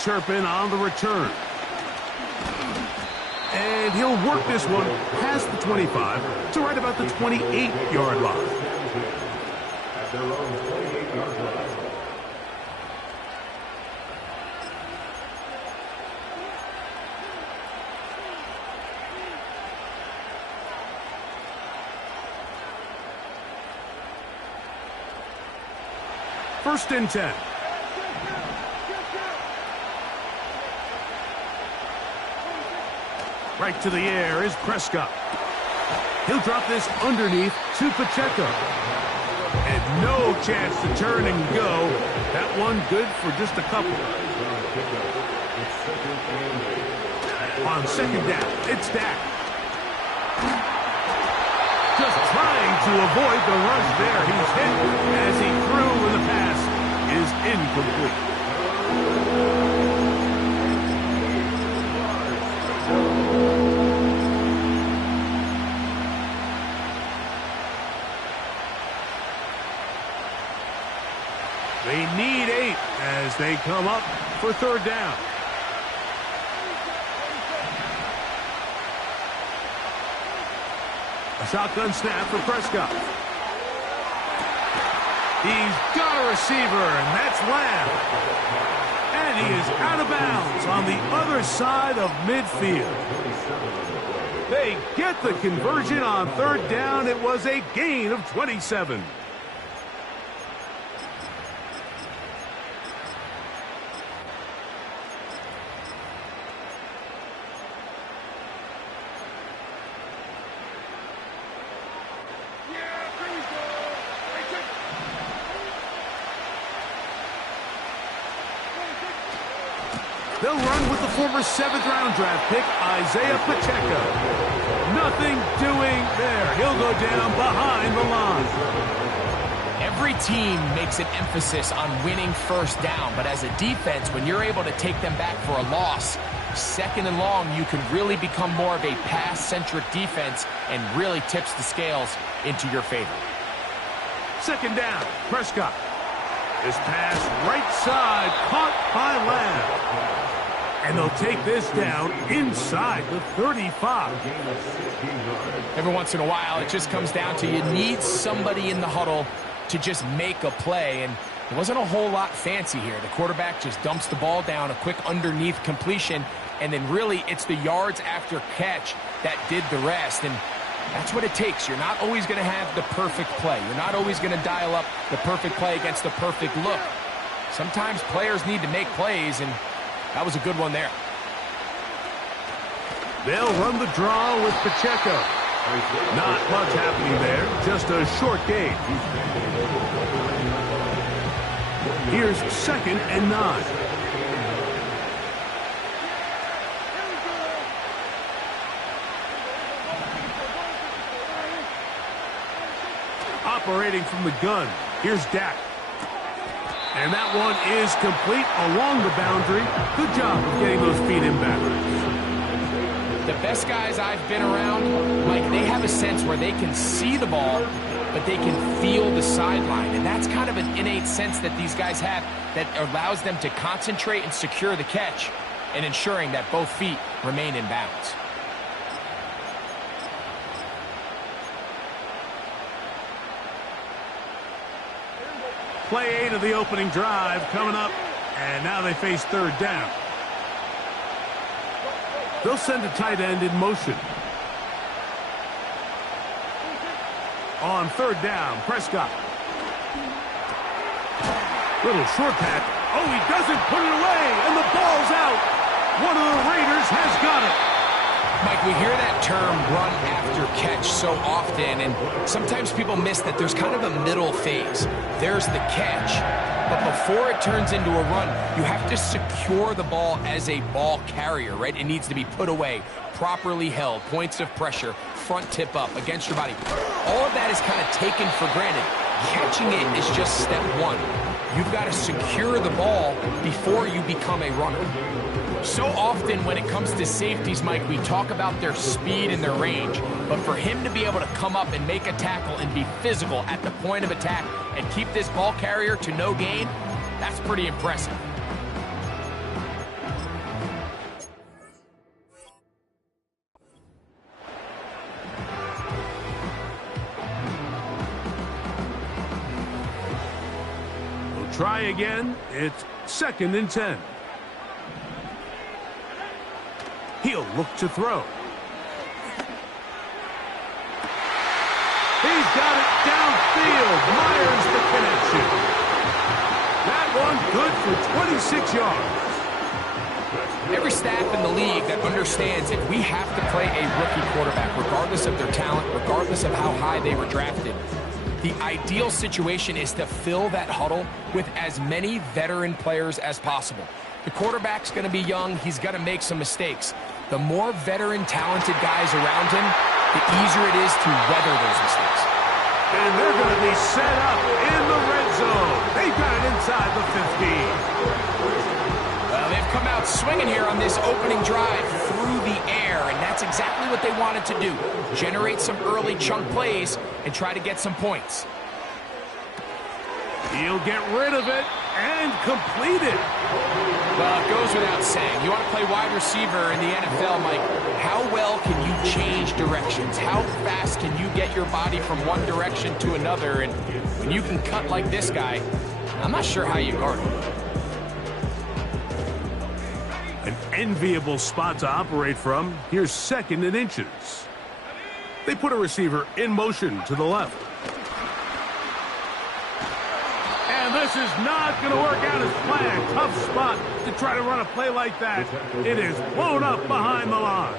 Turpin on the return. And he'll work this one past the 25 to right about the 28-yard line. First and 10. Right to the air is Prescott. He'll drop this underneath to Pacheco. And no chance to turn and go. That one good for just a couple. On second down, it's Dak. Just trying to avoid the rush there. He's hit as he threw, and the pass is incomplete. They need 8 as they come up for third down. A shotgun snap for Prescott. He's got a receiver, and that's Lamb. And he is out of bounds on the other side of midfield. They get the conversion on third down. It was a gain of 27. They'll run with the former 7th-round draft pick, Isaiah Pacheco. Nothing doing there. He'll go down behind the line. Every team makes an emphasis on winning first down, but as a defense, when you're able to take them back for a loss, second and long, you can really become more of a pass-centric defense and really tips the scales into your favor. Second down, Prescott. This pass right side, caught by Lamb. And they'll take this down inside the 35. Every once in a while, it just comes down to you need somebody in the huddle to just make a play. And there wasn't a whole lot fancy here. The quarterback just dumps the ball down, a quick underneath completion, and then really it's the yards after catch that did the rest. And that's what it takes. You're not always going to have the perfect play. You're not always going to dial up the perfect play against the perfect look. Sometimes players need to make plays, and that was a good one there. They'll run the draw with Pacheco. Not much happening there, just a short gain. Here's second and 9. Operating from the gun, here's Dak. And that one is complete along the boundary. Good job of getting those feet in backwards. The best guys I've been around, Mike, they have a sense where they can see the ball, but they can feel the sideline. And that's kind of an innate sense that these guys have that allows them to concentrate and secure the catch and ensuring that both feet remain in bounds. Play 8 of the opening drive coming up, and now they face third down. They'll send a tight end in motion. On third down, Prescott. Little short pass. Oh, he doesn't put it away, and the ball's out. One of the Raiders has got it. Mike, we hear that term run after catch so often, and sometimes people miss that there's kind of a middle phase. There's the catch, but before it turns into a run, you have to secure the ball as a ball carrier, right? It needs to be put away, properly held, points of pressure, front tip up against your body. All of that is kind of taken for granted. Catching it is just step one. You've got to secure the ball before you become a runner. So often when it comes to safeties, Mike, we talk about their speed and their range, but for him to be able to come up and make a tackle and be physical at the point of attack and keep this ball carrier to no gain, that's pretty impressive. try again. It's 2nd and 10. He'll look to throw. He's got it downfield. Myers the connection. That one good for 26 yards. Every staff in the league that understands if we have to play a rookie quarterback, regardless of their talent, regardless of how high they were drafted, the ideal situation is to fill that huddle with as many veteran players as possible. The quarterback's going to be young. He's going to make some mistakes. The more veteran, talented guys around him, the easier it is to weather those mistakes. And they're going to be set up in the red zone. They've got it inside the 15. Well, they've come out swinging here on this opening drive through the air, and that's exactly what they wanted to do. Generate some early chunk plays and try to get some points. He'll get rid of it and complete it. Well, it goes without saying. You want to play wide receiver in the NFL, Mike, how well can you change directions? How fast can you get your body from one direction to another? And when you can cut like this guy, I'm not sure how you guard him. An enviable spot to operate from. Here's 2nd and inches. They put a receiver in motion to the left. And this is not going to work out as planned. Tough spot to try to run a play like that. It is blown up behind the line.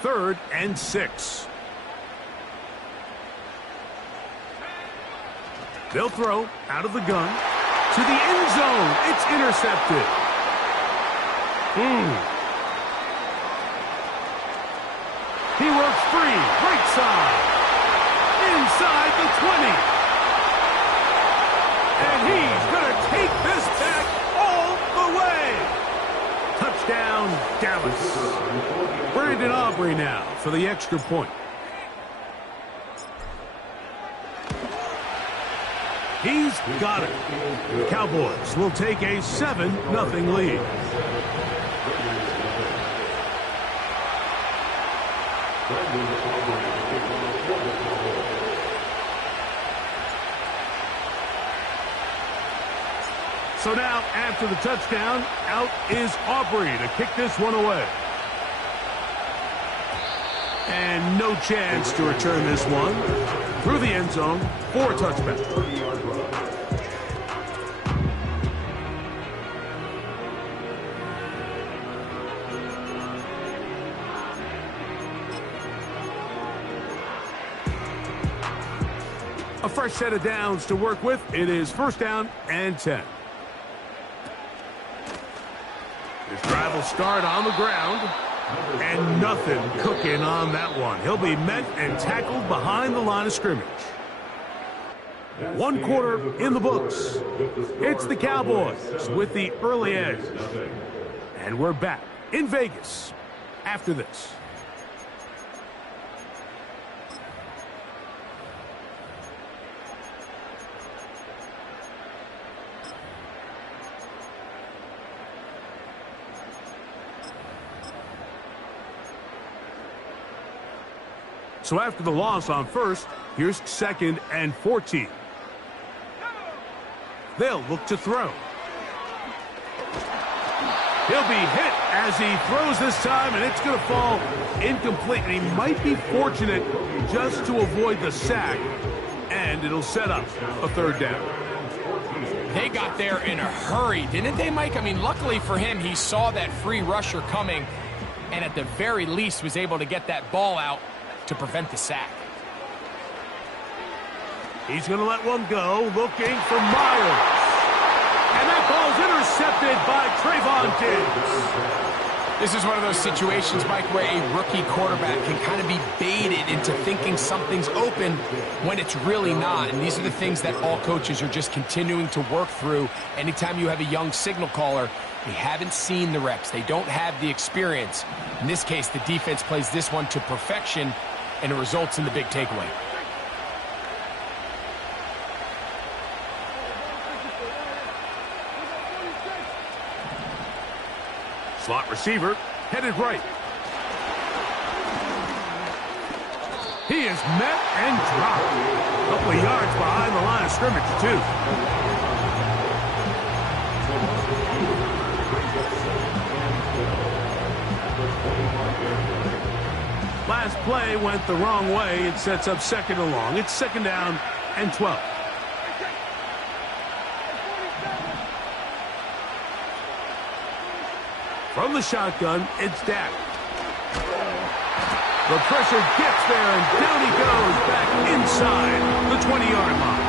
Third and 6. They'll throw out of the gun to the end zone. It's intercepted. He works free, right side, inside the 20. And he's going to take this back all the way. Touchdown, Dallas. Brandon Aubrey now for the extra point. He's got it. The Cowboys will take a 7-0 lead. So now, after the touchdown, out is Aubrey to kick this one away. And no chance to return this one through the end zone for a touchback. A fresh set of downs to work with. It is 1st down and 10. This drive will start on the ground. And nothing cooking on that one. He'll be met and tackled behind the line of scrimmage. 1 quarter in the books. It's the Cowboys with the early edge. And we're back in Vegas after this. So after the loss on 1st, here's 2nd and 14. They'll look to throw. He'll be hit as he throws this time, and it's going to fall incomplete. And he might be fortunate just to avoid the sack, and it'll set up a 3rd down. They got there in a hurry, didn't they, Mike? I mean, luckily for him, he saw that free rusher coming, and at the very least was able to get that ball out to prevent the sack. He's going to let one go, looking for Myers. And that ball's intercepted by Trayvon Diggs. This is one of those situations, Mike, where a rookie quarterback can kind of be baited into thinking something's open when it's really not. And these are the things that all coaches are just continuing to work through. Anytime you have a young signal caller, they haven't seen the reps. They don't have the experience. In this case, the defense plays this one to perfection, and it results in the big takeaway. Slot receiver headed right. He is met and dropped. A couple of yards behind the line of scrimmage, too. Last play went the wrong way. It sets up second and long. It's second down and 12. From the shotgun, it's Dak. The pressure gets there, and down he goes back inside the 20-yard line.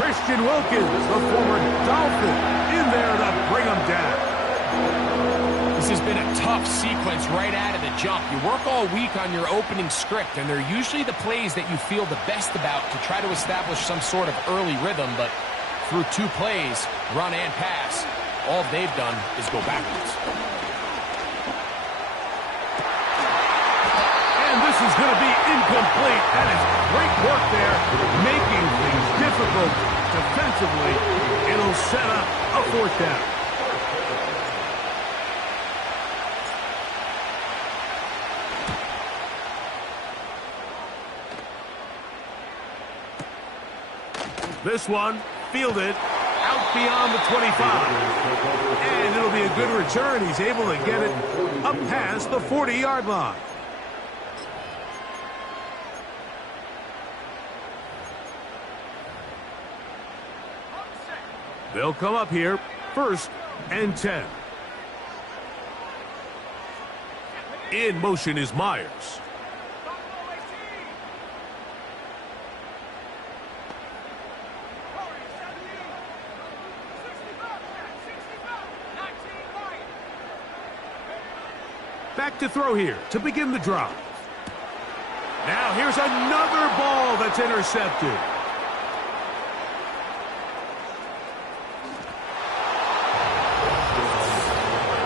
Christian Wilkins, the former Dolphin, in there to bring him down. This has been a tough sequence right out of the jump. You work all week on your opening script, and they're usually the plays that you feel the best about to try to establish some sort of early rhythm, but through 2 plays, run and pass, all they've done is go backwards. And this is going to be incomplete. That is great work there, making things difficult defensively. It'll set up a 4th down. This one, fielded out beyond the 25. And it'll be a good return. He's able to get it up past the 40-yard line. They'll come up here, 1st and 10. In motion is Myers. Back to throw here to begin the drive. Now here's another ball that's intercepted.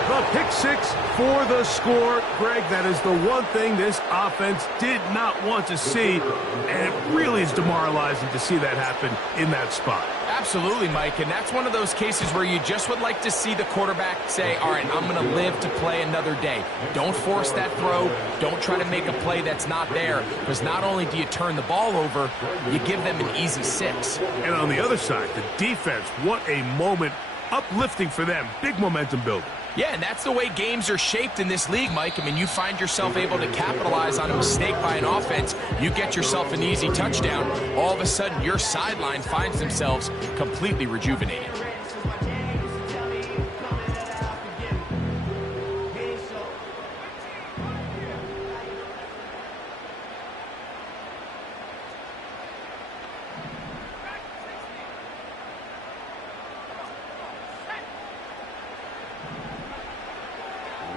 The pick 6 for the score. Greg, that is the one thing this offense did not want to see, and it really is demoralizing to see that happen in that spot. Absolutely, Mike, and that's one of those cases where you just would like to see the quarterback say, all right, I'm going to live to play another day. Don't force that throw. Don't try to make a play that's not there, because not only do you turn the ball over, you give them an easy 6. And on the other side, the defense, what a moment, uplifting for them, big momentum building. Yeah, and that's the way games are shaped in this league, Mike. I mean, you find yourself able to capitalize on a mistake by an offense. You get yourself an easy touchdown. All of a sudden, your sideline finds themselves completely rejuvenated.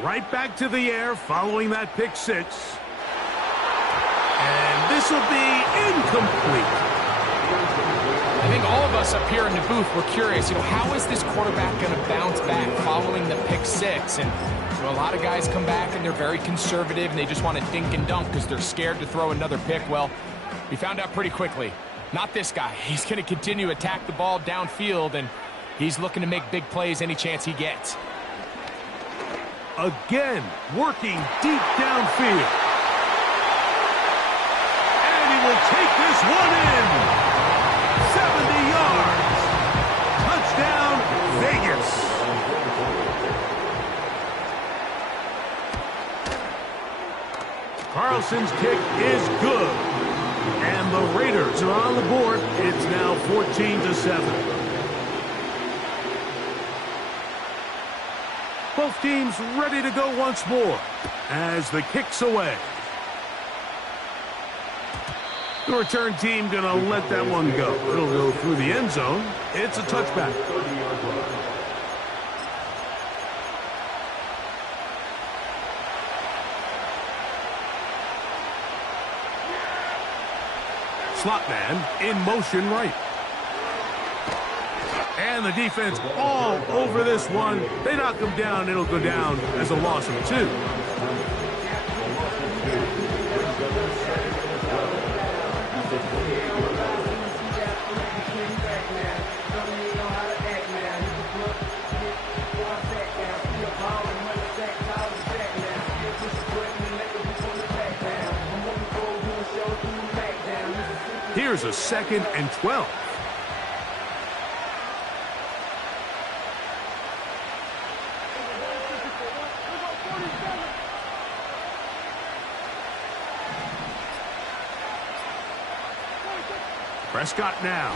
Right back to the air following that pick 6. And this will be incomplete. I think all of us up here in the booth were curious, how is this quarterback going to bounce back following the pick 6? And a lot of guys come back and they're very conservative and they just want to dink and dunk because they're scared to throw another pick. Well, we found out pretty quickly. Not this guy. He's going to continue to attack the ball downfield, and he's looking to make big plays any chance he gets. Again, working deep downfield. And he will take this one in. 70 yards. Touchdown, Vegas. Carlson's kick is good. And the Raiders are on the board. It's now 14-7. Both teams ready to go once more as the kick's away. The return team going to let that one go. It'll go through the end zone. It's a touchback. Slot man in motion right. And the defense all over this one. They knock him down. It'll go down as a loss of 2. Here's a 2nd and 12. Prescott now.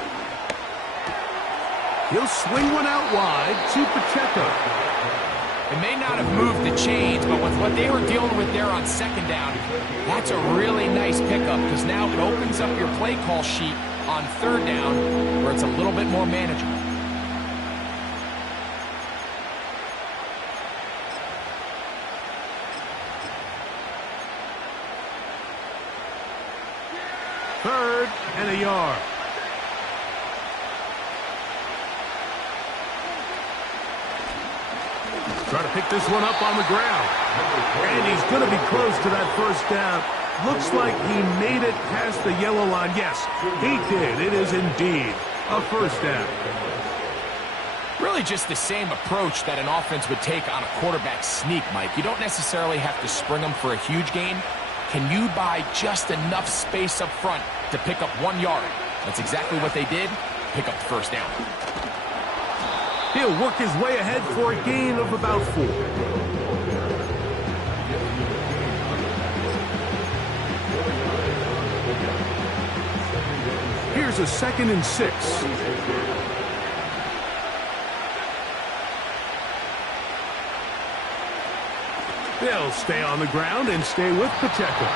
He'll swing one out wide to Pacheco. It may not have moved the chains, but with what they were dealing with there on 2nd down, that's a really nice pickup because now it opens up your play call sheet on 3rd down where it's a little bit more manageable. Third and a yard. Try to pick this one up on the ground. And he's going to be close to that first down. Looks like he made it past the yellow line. Yes, he did. It is indeed a first down. Really just the same approach that an offense would take on a quarterback sneak, Mike. You don't necessarily have to spring them for a huge gain. Can you buy just enough space up front to pick up 1 yard? That's exactly what they did. Pick up the first down. He'll work his way ahead for a gain of about 4. Here's a 2nd and 6. They'll stay on the ground and stay with Pacheco.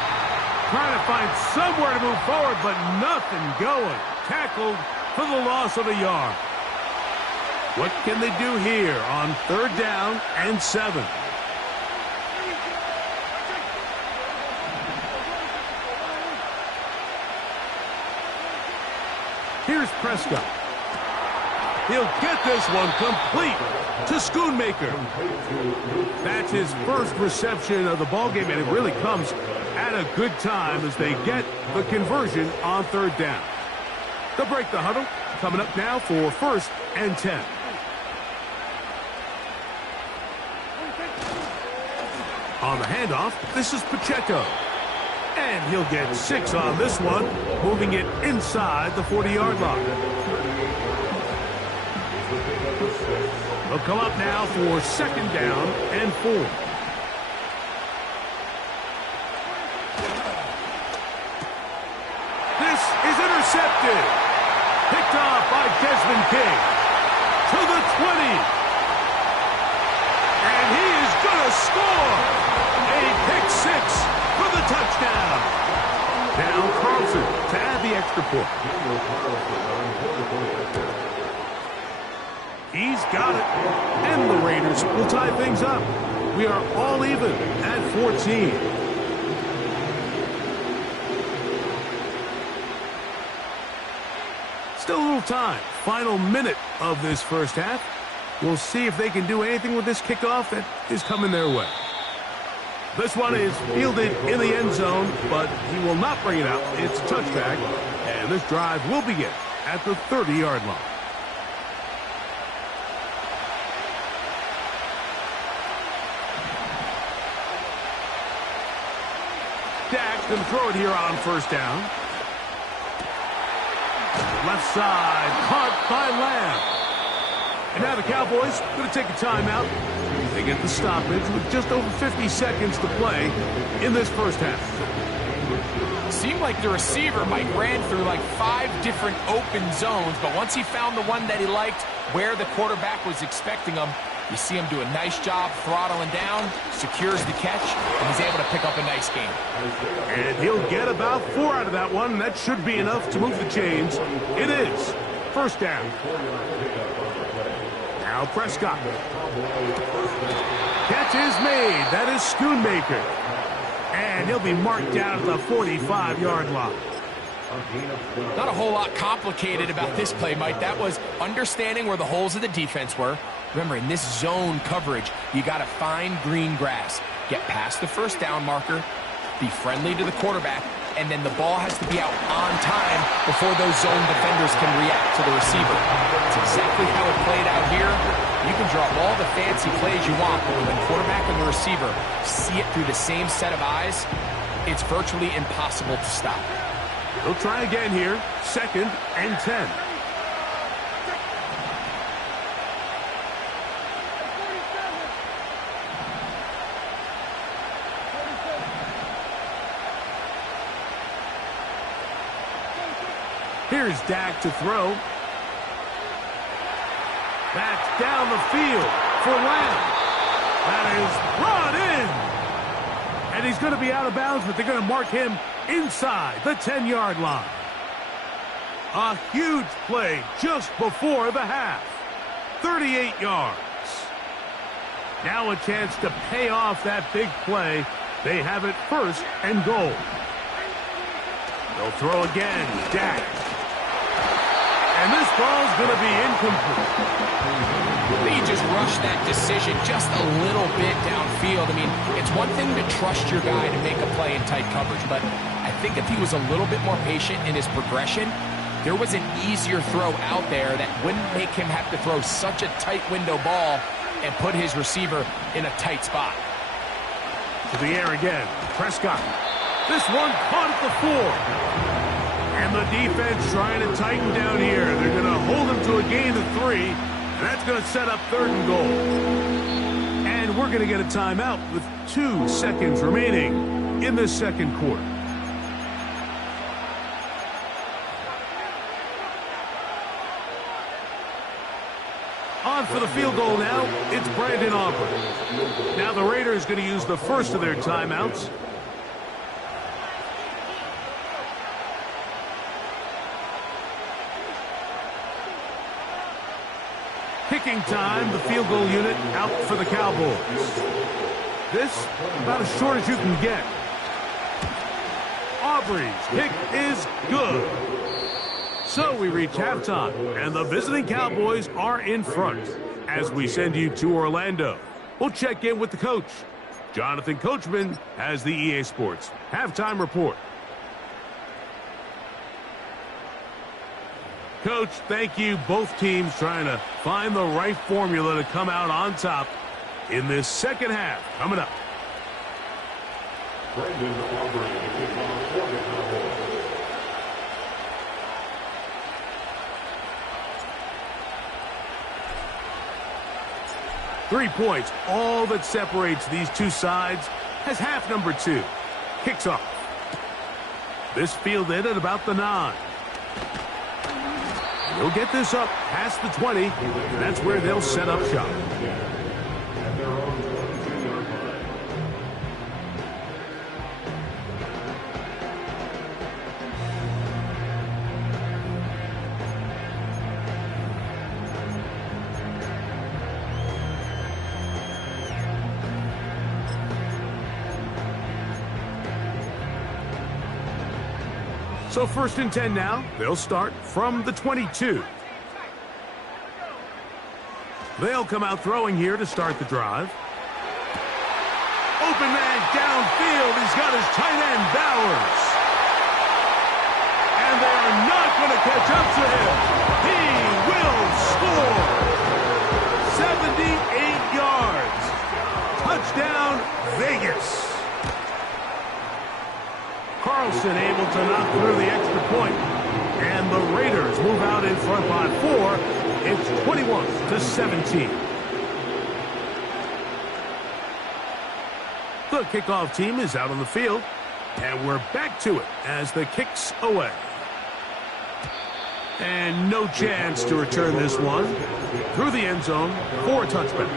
Trying to find somewhere to move forward, but nothing going. Tackled for the loss of a yard. What can they do here on 3rd down and 7? Here's Prescott. He'll get this one complete to Schoonmaker. That's his first reception of the ballgame, and it really comes at a good time as they get the conversion on 3rd down. They'll break the huddle. Coming up now for 1st and 10. On the handoff, this is Pacheco. And he'll get 6 on this one, moving it inside the 40-yard line. They'll come up now for 2nd down and 4. This is intercepted. Picked off by Desmond King. To the 20. And he is going to score. A pick 6 for the touchdown. Now Carlson to add the extra point. He's got it. And the Raiders will tie things up. We are all even at 14. Still a little time. Final minute of this first half. We'll see if they can do anything with this kickoff that is coming their way. This one is fielded in the end zone, but he will not bring it out. It's a touchback, and this drive will begin at the 30-yard line. Dak's going to throw it here on 1st down. Left side, caught by Lamb. And now the Cowboys going to take a timeout. They get the stoppage with just over 50 seconds to play in this first half. Seemed like the receiver, Mike, ran through like 5 different open zones, but once he found the one that he liked, where the quarterback was expecting him, you see him do a nice job throttling down, secures the catch, and he's able to pick up a nice gain. And he'll get about 4 out of that one. That should be enough to move the chains. It is 1st down. Now Prescott. Catch is made. That is Schoonmaker. And he'll be marked down at the 45-yard line. Not a whole lot complicated about this play, Mike. That was understanding where the holes of the defense were. Remember, in this zone coverage, you got to find green grass. Get past the 1st down marker, be friendly to the quarterback, and then the ball has to be out on time before those zone defenders can react to the receiver. That's exactly how it played out here. You can draw all the fancy plays you want, but when the quarterback and the receiver see it through the same set of eyes, it's virtually impossible to stop. He'll try again here. 2nd and 10. Here's Dak to throw. That's down the field for Lamb. That is brought in. And he's going to be out of bounds, but they're going to mark him inside the 10-yard line. A huge play just before the half. 38 yards. Now a chance to pay off that big play. They have it 1st and goal. They'll throw again. Dak. And this ball's going to be incomplete. I think he just rushed that decision just a little bit downfield. I mean, it's one thing to trust your guy to make a play in tight coverage, but I think if he was a little bit more patient in his progression, there was an easier throw out there that wouldn't make him have to throw such a tight window ball and put his receiver in a tight spot. To the air again. Prescott. This one caught at the 4. And the defense trying to tighten down here. They're going to hold him to a gain of 3. And that's going to set up 3rd and goal. And we're going to get a timeout with 2 seconds remaining in this 2nd quarter. On for the field goal now. It's Brandon Aubrey. Now the Raiders going to use the first of their timeouts. Kicking time, the field goal unit out for the Cowboys. This about as short as you can get. Aubrey's kick is good. So we reach halftime, and the visiting Cowboys are in front. As we send you to Orlando, we'll check in with the coach. Jonathan Coachman has the EA Sports halftime report. Coach, thank you. Both teams trying to find the right formula to come out on top in this 2nd half. Coming up. Brandon Aubrey, 3 points, all that separates these two sides, has half number 2. Kicks off. This fielded at about the 9. He'll get this up past the 20, and that's where they'll set up shop. So 1st and 10 now. They'll start from the 22. They'll come out throwing here to start the drive. Open man downfield. He's got his tight end, Bowers. And they are not going to catch up to him. He will score. 78 yards. Touchdown, Vegas. Carlson able to knock through the extra point, and the Raiders move out in front by 4. It's 21-17. The kickoff team is out on the field, and we're back to it as the kick's away. And no chance to return this one through the end zone for a touchback.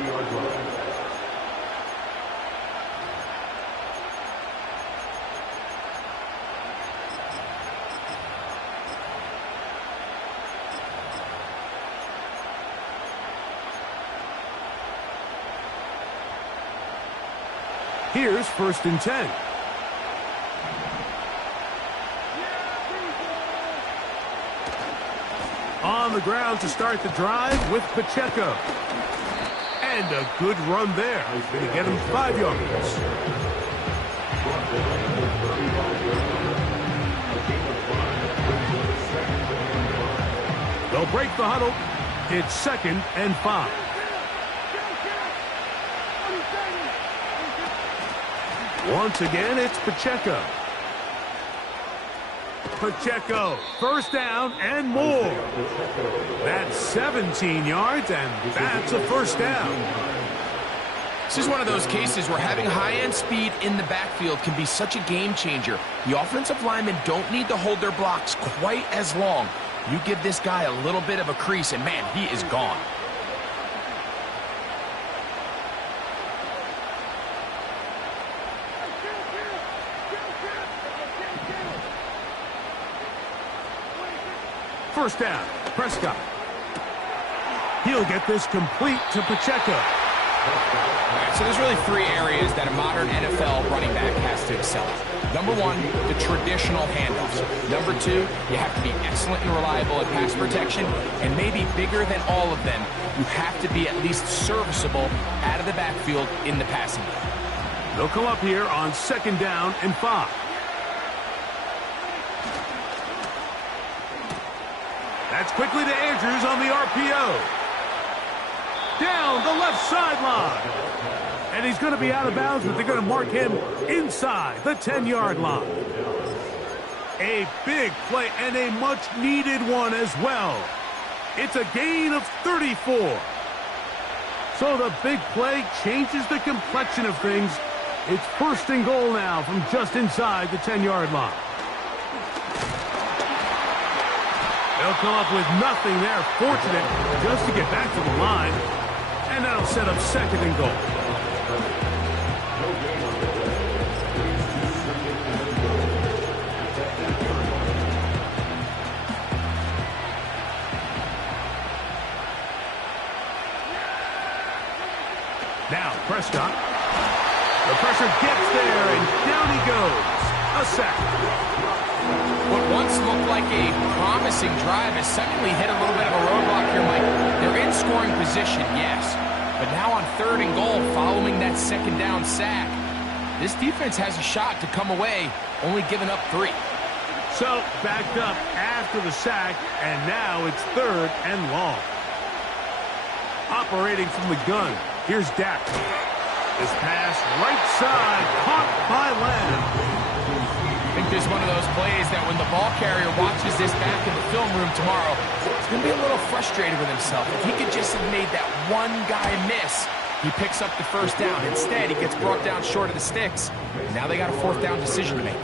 Here's 1st and 10. On the ground to start the drive with Pacheco. And a good run there to get him 5 yards. They'll break the huddle. It's 2nd and 5. Once again, it's Pacheco. Pacheco, first down and more. That's 17 yards, and that's a first down. This is one of those cases where having high-end speed in the backfield can be such a game changer. The offensive linemen don't need to hold their blocks quite as long. You give this guy a little bit of a crease, and man, he is gone. First down, Prescott. He'll get this complete to Pacheco. So there's really three areas that a modern NFL running back has to excel at. Number one, the traditional handoffs. Number two, you have to be excellent and reliable at pass protection. And maybe bigger than all of them, you have to be at least serviceable out of the backfield in the passing game. They'll come up here on second down and 5. That's quickly to Andrews on the RPO. Down the left sideline. And he's going to be out of bounds, but they're going to mark him inside the 10-yard line. A big play and a much-needed one as well. It's a gain of 34. So the big play changes the complexion of things. It's first and goal now from just inside the 10-yard line. They'll come up with nothing there. Fortunate just to get back to the line. And that'll set up second and goal. Now Prescott. The pressure gets there, and down he goes. A sack. What once looked like a promising drive has suddenly hit a little bit of a roadblock here, Mike. They're in scoring position, yes. But now on third and goal, following that second down sack, this defense has a shot to come away, only giving up 3. So, backed up after the sack, and now it's third and long. Operating from the gun, here's Dak. This pass right side, caught by Lamb. I think this is one of those plays that when the ball carrier watches this back in the film room tomorrow, he's going to be a little frustrated with himself. If he could just have made that one guy miss, he picks up the first down. Instead, he gets brought down short of the sticks. Now they got a fourth down decision to make.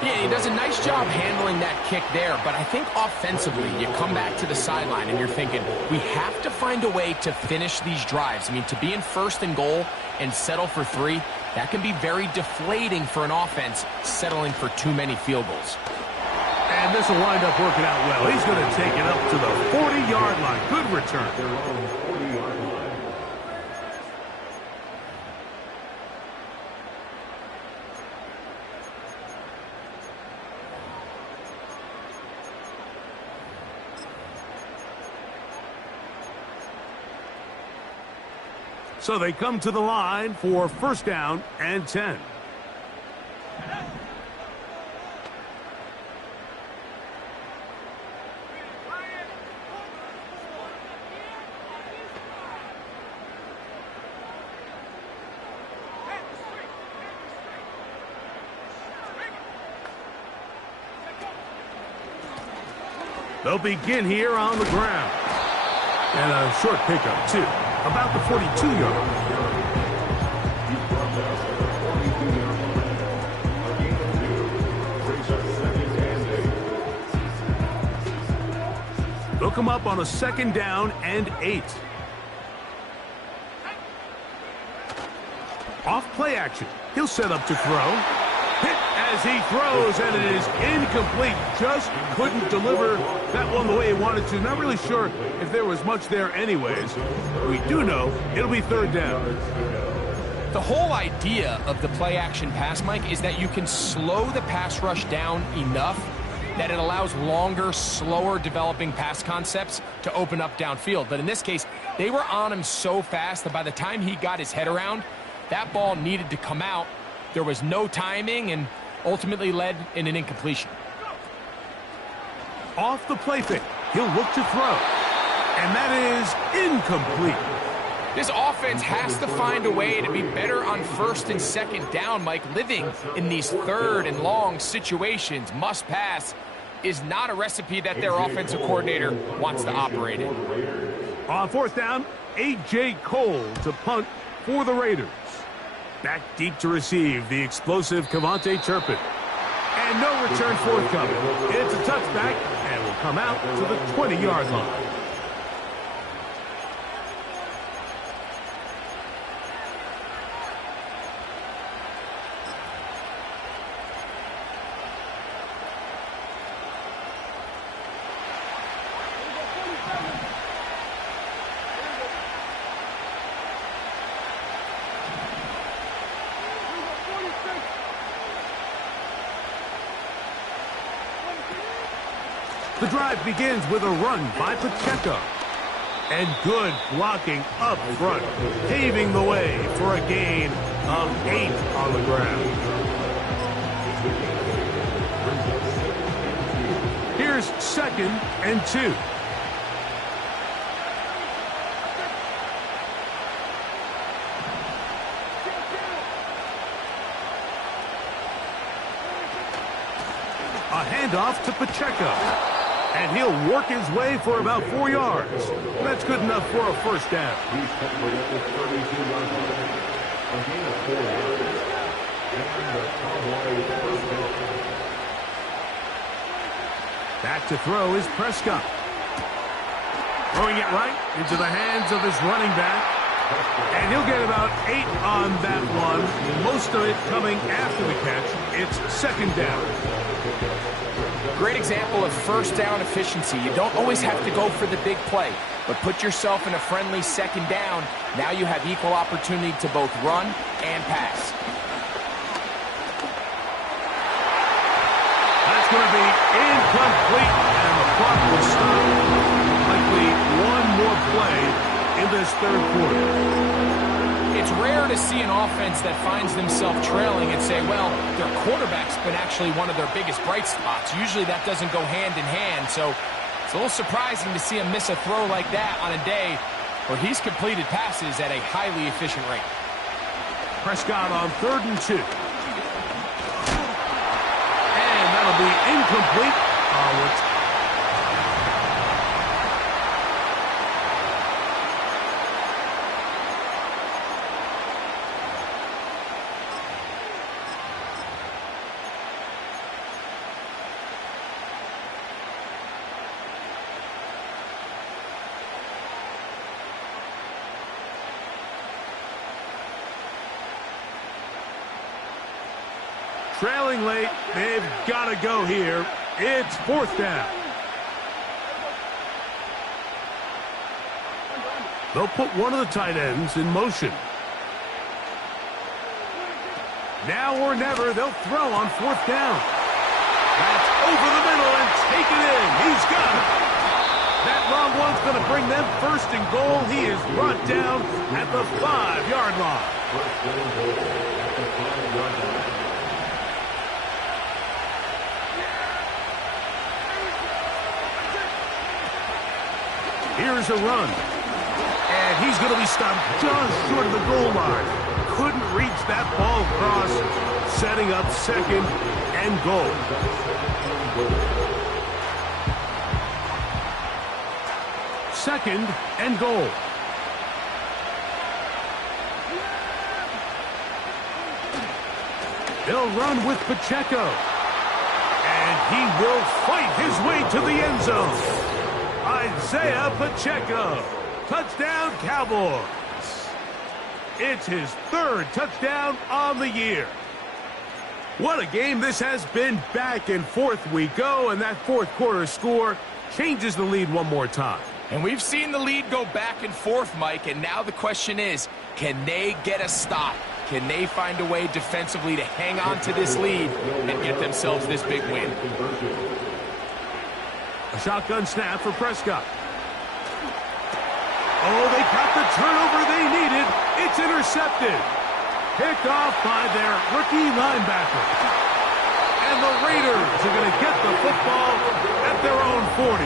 Yeah, he does a nice job handling that kick there, but I think offensively, you come back to the sideline and you're thinking, we have to find a way to finish these drives. I mean, to be in first and goal and settle for 3, that can be very deflating for an offense settling for too many field goals. And this will wind up working out well. He's going to take it up to the 40-yard line. Good return. So they come to the line for first down and 10. They'll begin here on the ground. And a short pickup, too. About the 42-yard. They'll come up on a second down and 8. Off play action. He'll set up to throw. Hit as he throws, and it is incomplete. Just couldn't deliver that one the way he wanted to. Not really sure if there was much there anyways. We do know it'll be third down. The whole idea of the play-action pass, Mike, is that you can slow the pass rush down enough that it allows longer, slower developing pass concepts to open up downfield. But in this case, they were on him so fast that by the time he got his head around, that ball needed to come out. There was no timing and ultimately led in an incompletion. Off the play fake, he'll look to throw. And that is incomplete. This offense has to find a way to be better on first and second down, Mike. Living in these third and long situations, must pass, is not a recipe that their offensive coordinator wants to operate in. On fourth down, A.J. Cole to punt for the Raiders. Back deep to receive the explosive MR.TURN-UP. And no return forthcoming. It's a touchback and will come out to the 20-yard line. The drive begins with a run by Pacheco. And good blocking up front, paving the way for a gain of 8 on the ground. Here's 2nd and 2. A handoff to Pacheco. And he'll work his way for about 4 yards. That's good enough for a first down. Back to throw is Prescott. Throwing it right into the hands of his running back. And he'll get about 8 on that one. Most of it coming after the catch. It's 2nd down. Great example of first down efficiency. You don't always have to go for the big play, but put yourself in a friendly 2nd down. Now you have equal opportunity to both run and pass. That's going to be incomplete, and the clock will stop. Likely one more play in this 3rd quarter. It's rare to see an offense that finds themselves trailing and say, well, their quarterback's been actually one of their biggest bright spots. Usually that doesn't go hand in hand, so it's a little surprising to see him miss a throw like that on a day where he's completed passes at a highly efficient rate. Prescott on 3rd and 2. And that'll be incomplete. Trailing late, they've got to go here. It's 4th down. They'll put one of the tight ends in motion. Now or never, they'll throw on 4th down. That's over the middle and taken in. He's got it. That long one's going to bring them 1st and goal. He is brought down at the 5-yard line. Here's a run. And he's going to be stopped just short of the goal line. Couldn't reach that ball across, setting up 2nd and goal. Second and goal. They'll run with Pacheco. And he will fight his way to the end zone. Isaiah Pacheco. Touchdown, Cowboys. It's his 3rd touchdown on the year. What a game this has been. Back and forth we go, and that 4th quarter score changes the lead one more time. And we've seen the lead go back and forth, Mike, and now the question is, can they get a stop? Can they find a way defensively to hang on to this lead and get themselves this big win? A shotgun snap for Prescott. Oh, they got the turnover they needed. It's intercepted. Picked off by their rookie linebacker. And the Raiders are going to get the football at their own 40.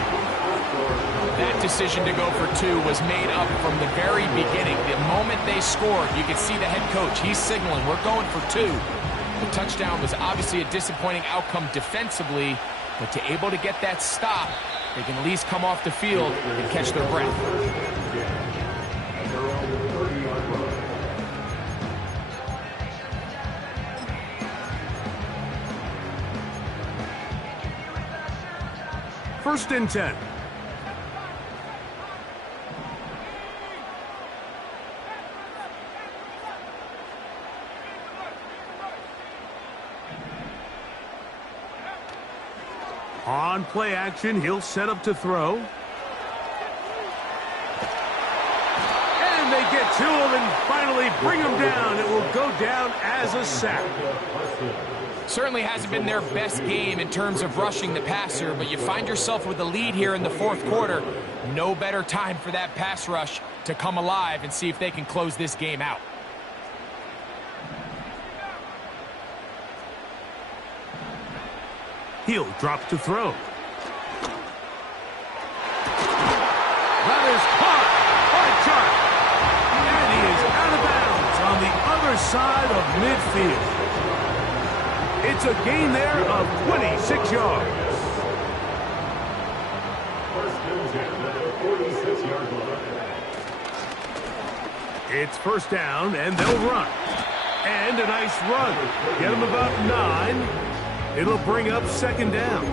That decision to go for 2 was made up from the very beginning. The moment they scored, you could see the head coach. He's signaling, we're going for 2. The touchdown was obviously a disappointing outcome defensively, but to able to get that stop, they can at least come off the field and catch their breath. First and 10. On play action, he'll set up to throw. And they get to him and finally bring him down. It will go down as a sack. Certainly hasn't been their best game in terms of rushing the passer, but you find yourself with a lead here in the fourth quarter. No better time for that pass rush to come alive and see if they can close this game out. He'll drop to throw. That is caught by Chark. And he is out of bounds on the other side of midfield. It's a gain there of 26 yards. It's first down, and they'll run. And a nice run. Get him about 9. It'll bring up second down.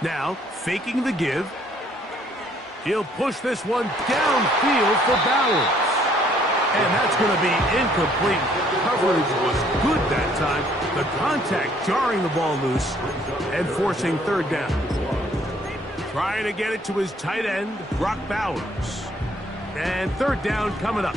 Now, faking the give. He'll push this one downfield for Bowers. And that's going to be incomplete. Coverage was good that time. The contact jarring the ball loose and forcing third down. Trying to get it to his tight end, Brock Bowers. And third down coming up.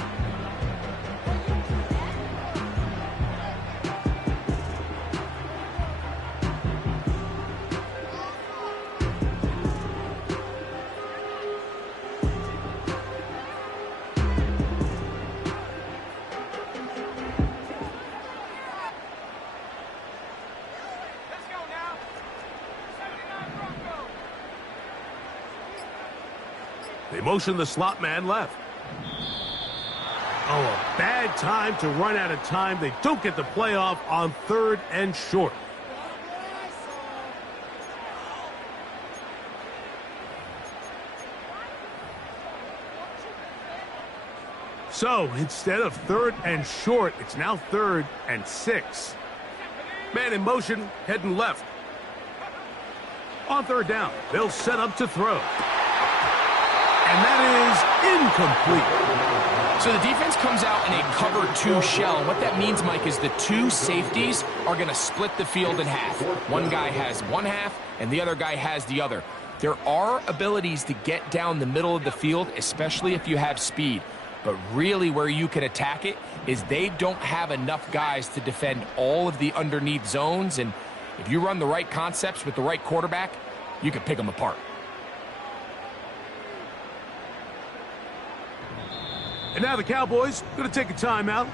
They motion the slot man left. Oh, a bad time to run out of time. They don't get the playoff on third and short. So instead of third and short, it's now third and 6. Man in motion, heading left. On third down, they'll set up to throw. And that is incomplete. So the defense comes out in a cover 2 shell. And what that means, Mike, is the 2 safeties are going to split the field in half. One guy has one half, and the other guy has the other. There are abilities to get down the middle of the field, especially if you have speed. But really where you can attack it is they don't have enough guys to defend all of the underneath zones. And if you run the right concepts with the right quarterback, you can pick them apart. And now the Cowboys going to take a timeout.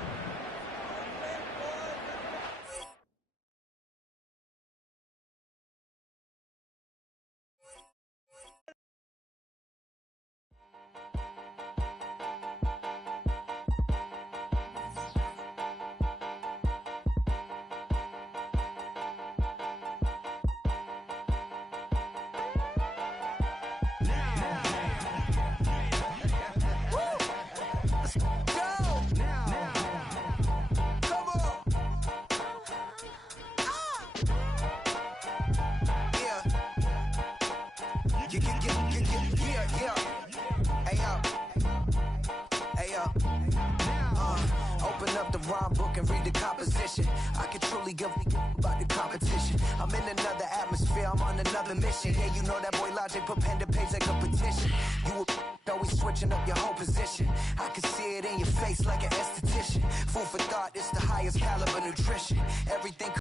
Open up the rhyme book and read the composition. I can truly give about the competition. I'm in another atmosphere, I'm on another mission. Yeah, you know that boy Logic put pen to page like a petition. You Always switching up your whole position. I can see it in your face like an esthetician. Food for thought, it's the highest caliber nutrition. Everything